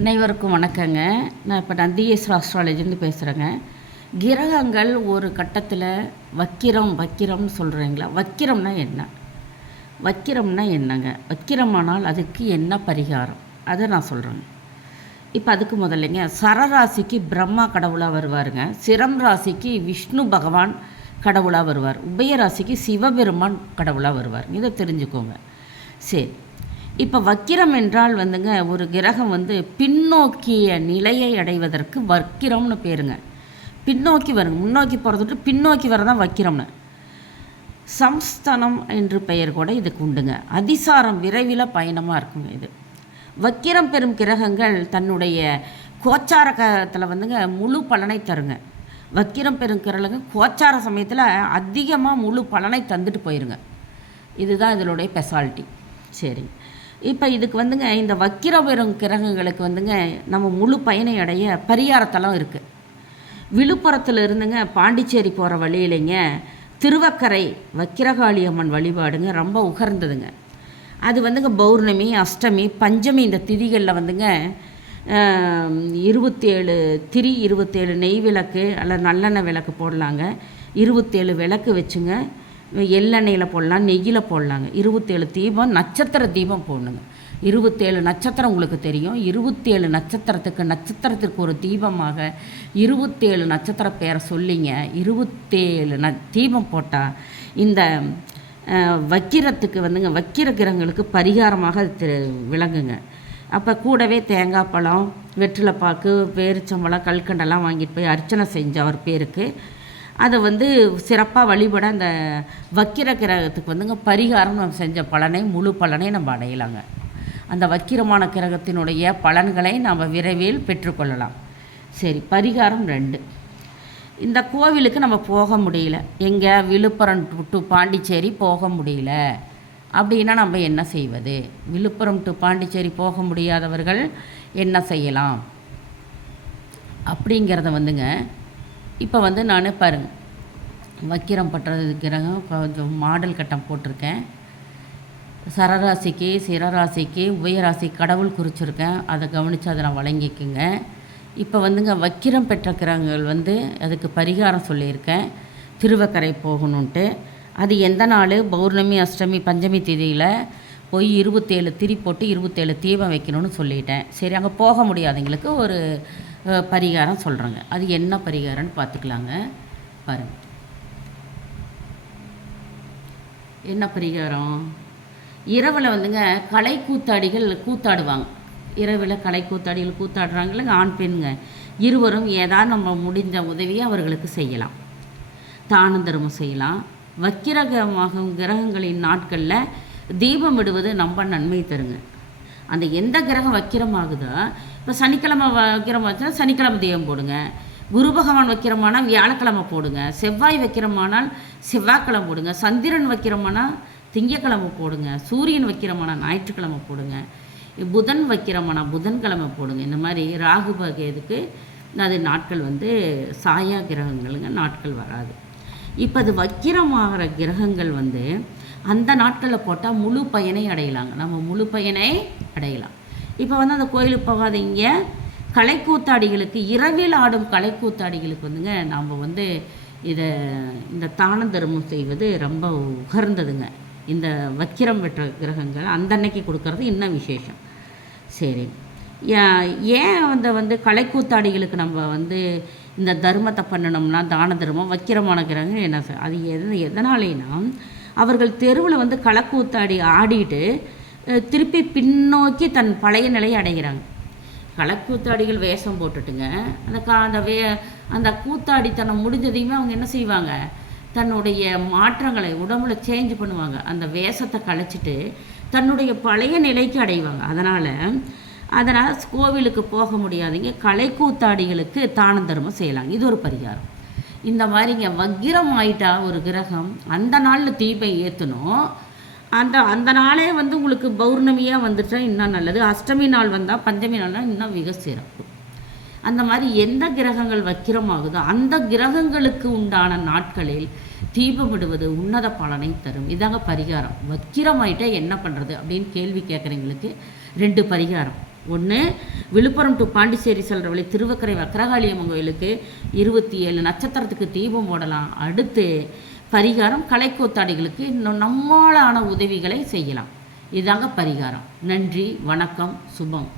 அனைவருக்கும் வணக்கங்க. நான் இப்போ டிஎஸ் ஆஸ்ட்ராலஜின்னு பேசுகிறேங்க. கிரகங்கள் ஒரு கட்டத்தில் வக்கிரம்னு சொல்கிறீங்களா? வக்கிரம்னா என்ன? வக்கிரம்னா என்னங்க? வக்கிரமானால் அதுக்கு என்ன பரிகாரம்? அதை நான் சொல்கிறேங்க. இப்போ அதுக்கு முதல்லைங்க, சரராசிக்கு பிரம்மா கடவுளாக வருவாருங்க. சிரம் ராசிக்கு விஷ்ணு பகவான் கடவுளாக வருவார். உபயராசிக்கு சிவபெருமான் கடவுளாக வருவார். இதை தெரிஞ்சுக்கோங்க. சரி, இப்போ வக்கிரம் என்றால் வந்துங்க, ஒரு கிரகம் பின்னோக்கிய நிலையை அடைவதற்கு வக்கிரம்னு பேருங்க. பின்னோக்கி வருங்க, முன்னோக்கி போகிறதுட்டு பின்னோக்கி வரதான் வக்கிரம்னு. சம்ஸ்தானம் என்று பெயர் கூட இதுக்கு உண்டுங்க. அதிசாரம் விரைவில் பயணமாக இருக்குங்க. இது வக்கிரம் பெறும் கிரகங்கள் தன்னுடைய கோச்சாரத்தில் முழு பலனை தருங்க. வக்கிரம் பெறும் கிரகங்கள் கோச்சார சமயத்தில் அதிகமாக முழு பலனை தந்துட்டு போயிருங்க. இதுதான் இதனுடைய ஸ்பெஷாலிட்டி. சரி, இப்போ இதுக்கு இந்த வக்கிர பெறும் கிரகங்களுக்கு நம்ம முழு பயனை அடைய பரிகாரத்தெல்லாம் இருக்குது. விழுப்புரத்தில் இருந்துங்க பாண்டிச்சேரி போகிற வழியிலைங்க திருவக்கரை வக்கிரகாளி அம்மன் வழிபாடுங்க ரொம்ப உகர்ந்ததுங்க. அது பௌர்ணமி, அஷ்டமி, பஞ்சமி இந்த திதிகளில் 27 திரி, 27 நெய் விளக்கு அல்லது நல்லெண்ணெய் விளக்கு போடலாங்க. 27 விளக்கு வச்சுங்க. எள்ளெண்ணெயில் போடலாம், நெய்யில் போடலாங்க. 27 தீபம், நட்சத்திர தீபம் போடணுங்க. 27 நட்சத்திரம் உங்களுக்கு தெரியும். 27 நட்சத்திரத்திற்கு ஒரு தீபமாக 27 நட்சத்திர பேரை சொல்லிங்க 27 தீபம் போட்டால் இந்த வக்கிரத்துக்கு வக்கிர கிரகங்களுக்கு பரிகாரமாக விளங்குங்க. அப்போ கூடவே தேங்காய் பழம், வெற்றிலைப்பாக்கு, பேரிச்சம்பழம், கல்கண்டெல்லாம் வாங்கிட்டு போய் அர்ச்சனை செஞ்ச அவர் பேருக்கு அதை சிறப்பாக வழிபட அந்த வக்கிர கிரகத்துக்கு பரிகாரம் நம்ம செஞ்ச பலனை, முழு பலனை நம்ம அடையலாங்க. அந்த வக்கிரமான கிரகத்தினுடைய பலன்களை நாம் விரைவில் பெற்றுக்கொள்ளலாம். சரி, பரிகாரம் 2. இந்த கோவிலுக்கு நம்ம போக முடியல, எங்கே விழுப்புரம் டு பாண்டிச்சேரி போக முடியல அப்படின்னா நம்ம என்ன செய்வது? விழுப்புரம் டு பாண்டிச்சேரி போக முடியாதவர்கள் என்ன செய்யலாம் அப்படிங்கிறத இப்போ நான் பாருங்கள், வக்கிரம் பற்றது கிரகம் கொஞ்சம் மாடல் கட்டம் போட்டிருக்கேன். சரராசிக்கு, சிரராசிக்கு, உபயராசி கடவுள் குறிச்சிருக்கேன். அதை கவனித்து அதை நான் வழங்கிக்குங்க. இப்போ வக்கிரம் பெற்ற கிரகங்கள் அதுக்கு பரிகாரம் சொல்லியிருக்கேன். திருவக்கரை போகணுன்ட்டு. அது எந்த நாள்? பௌர்ணமி, அஷ்டமி, பஞ்சமி திதியில் போய் 27 திரி போட்டு 27 தீபம் வைக்கணும்னு சொல்லிட்டேன். சரி, அங்கே போக முடியாதவங்களுக்கு ஒரு பரிகாரம் சொல்கிறேங்க. அது என்ன பரிகாரம்னு பார்த்துக்கலாங்க. பாருங்கள், என்ன பரிகாரம்? இரவில் கலை கூத்தாடிகள் கூத்தாடுவாங்க. இரவில் கலை கூத்தாடிகள் கூத்தாடுறாங்களங்க, ஆண் பெண்ங்க இருவரும் ஏதாவது நம்ம முடிஞ்ச உதவியை அவர்களுக்கு செய்யலாம். தான தர்மம் செய்யலாம். வக்கிரகமாகும் கிரகங்களின் நாட்களில் தீபம் விடுவது நம்ம நன்மை தருங்க. அந்த எந்த கிரகம் வக்கிரமாகுதோ, இப்போ சனிக்கிழமை வக்கிரம் வச்சுன்னா சனிக்கிழமை தீபம் போடுங்க. குரு பகவான் வைக்கிறமானால் வியாழக்கிழமை போடுங்க. செவ்வாய் வைக்கிறமானால் செவ்வாய்க்கிழமை போடுங்க. சந்திரன் வைக்கிறமானால் திங்கக்கிழமை போடுங்க. சூரியன் வைக்கிறமானால் ஞாயிற்றுக்கிழமை போடுங்க. புதன் வைக்கிறமானால் புதன்கிழமை போடுங்க. இந்த மாதிரி ராகு பகேதுக்கு அது நாட்கள் சாயா கிரகங்களுங்க நாட்கள் வராது. இப்போ அது வக்கிரமாகிற கிரகங்கள் அந்த நாட்களில் போட்டால் முழு பயனை அடையலாங்க. நம்ம முழு பயனை அடையலாம். இப்போ அந்த கோயிலுக்கு போகாதீங்க. கலைக்கூத்தாடிகளுக்கு, இரவில் ஆடும் கலைக்கூத்தாடிகளுக்கு நாம் இதை இந்த தான தர்மம் செய்வது ரொம்ப உகர்ந்ததுங்க. இந்த வக்கிரம் பெற்ற கிரகங்கள் அந்த அன்னைக்கு கொடுக்கறது இன்னும் விசேஷம். சரி, ஏன் கலைக்கூத்தாடிகளுக்கு நம்ம இந்த தர்மத்தை பண்ணணும்னா, தான தர்மம் வக்கிரமான கிரகங்கள் என்ன அது எதனாலேனா, அவர்கள் தெருவில் கலைக்கூத்தாடி ஆடிட்டு திருப்பி பின்னோக்கி தன் பழைய நிலையை அடைகிறாங்க. கலைக்கூத்தாடிகள் வேஷம் போட்டுட்டுங்க அந்த கூத்தாடித்தனம் முடிஞ்சதையுமே அவங்க என்ன செய்வாங்க? தன்னுடைய மாற்றங்களை உடம்புல சேஞ்ச் பண்ணுவாங்க. அந்த வேஷத்தை கழிச்சிட்டு தன்னுடைய பழைய நிலைக்கு அடைவாங்க. அதனால் கோவிலுக்கு போக முடியாதீங்க. கலைக்கூத்தாடிகளுக்கு தான தர்மம் செய்யலாங்க. இது ஒரு பரிகாரம். இந்த மாதிரிங்க வக்கிரம் ஆயிட்டா ஒரு கிரகம் அந்த நாளில் தீபம் ஏற்றணும். அந்த நாளே உங்களுக்கு பௌர்ணமியாக வந்துட்டா இன்னும் நல்லது. அஷ்டமி நாள் வந்தால், பஞ்சமி நாள்னால் இன்னும் மிக சிறப்பு. அந்த மாதிரி எந்த கிரகங்கள் வக்கிரமாகுதோ அந்த கிரகங்களுக்கு உண்டான நாட்களில் தீபமிடுவது உன்னத பலனை தரும். இதாங்க பரிகாரம். வக்கிரமாயிட்டே என்ன பண்ணுறது அப்படின்னு கேள்வி கேட்குறவங்களுக்கு 2 பரிகாரம். ஒன்று, விழுப்புரம் டு பாண்டிச்சேரி செல்கிற வழி திருவக்கரை வக்கரகாளியம்மன் கோயிலுக்கு 27 நட்சத்திரத்துக்கு தீபம் போடலாம். அடுத்து பரிகாரம் கலைக்கூத்தாடிகளுக்கு இன்னும் நம்மளான உதவிகளை செய்யலாம். இதாங்க பரிகாரம். நன்றி, வணக்கம், சுபம்.